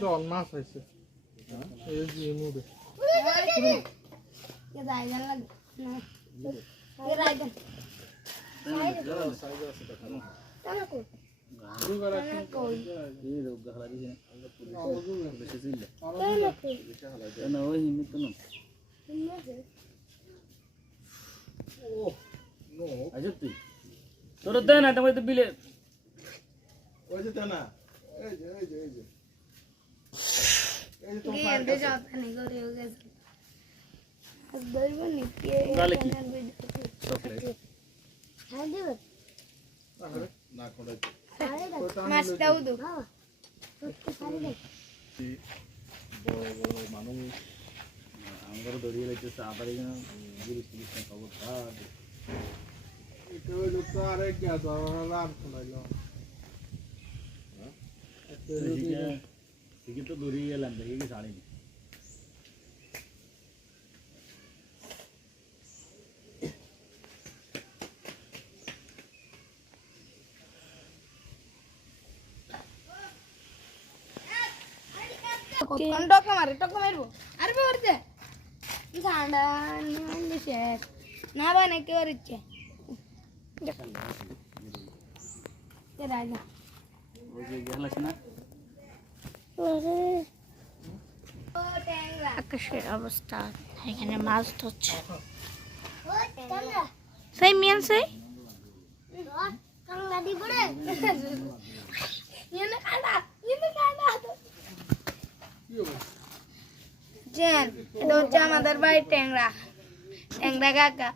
জল মাছ হয়েছে তোর দেয় না তোমার তো বিলে ওই যে না এই যে আমরা দড়িয়ে লেগেছে আবার খবর ঠিক তো দড়িয়ে গেলাম দেখি কি ছাড়িনি टोका मारबो अरे बरते झांडा निवंडी शेट ना बने के वरचे ते राजा ওই যে গেলাছ না ওরে ও ট্যাংরা আকাশের অবস্থা এখানে মাছ ধরছে ও ট্যাংরা সেই মিয়ান সেই ট্যাংরা দি পড়ে ইনে কাটা জেন এটা হচ্ছে আমাদের বাড়ির ট্যাংরা কাকা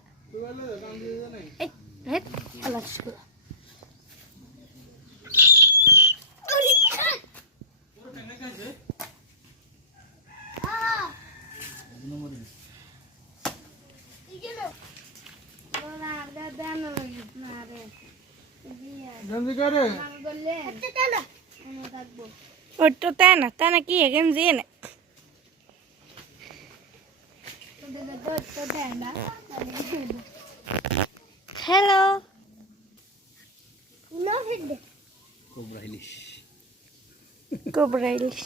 তাই না কি এখানে দিয়ে না hello no hit Cobra Ilish. Cobra Ilish.